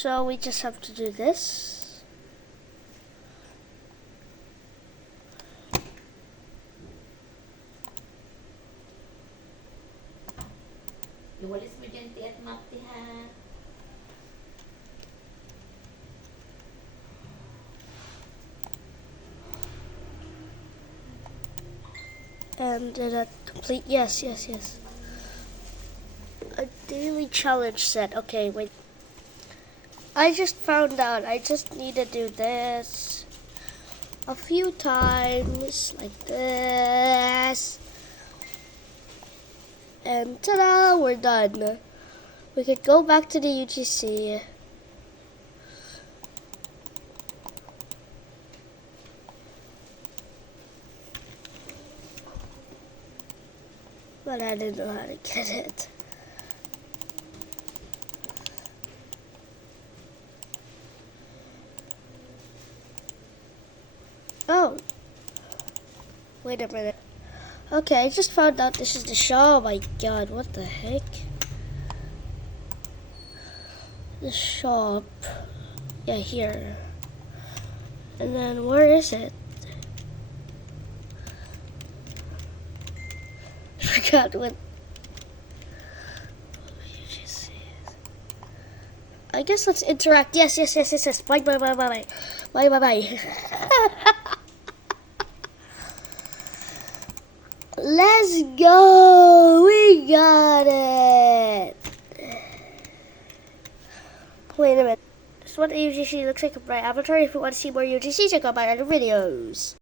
So we just have to do this. Iwalis mo dyan ti at map ti ha. And that complete, yes. A daily challenge set. Okay, wait. I just found out I just need to do this a few times, like this. And ta-da, we're done. We could go back to the UGC. But I didn't know how to get it. Oh. Wait a minute. Okay, I just found out this is the show. Oh my god, what the heck? The shop. Yeah, here. And then where is it? I forgot what. I guess let's interact. Yes. Bye. Bye. Let's go. We got it. Wait a minute. This is what the UGC looks like on my avatar. If you want to see more UGC, check out my other videos.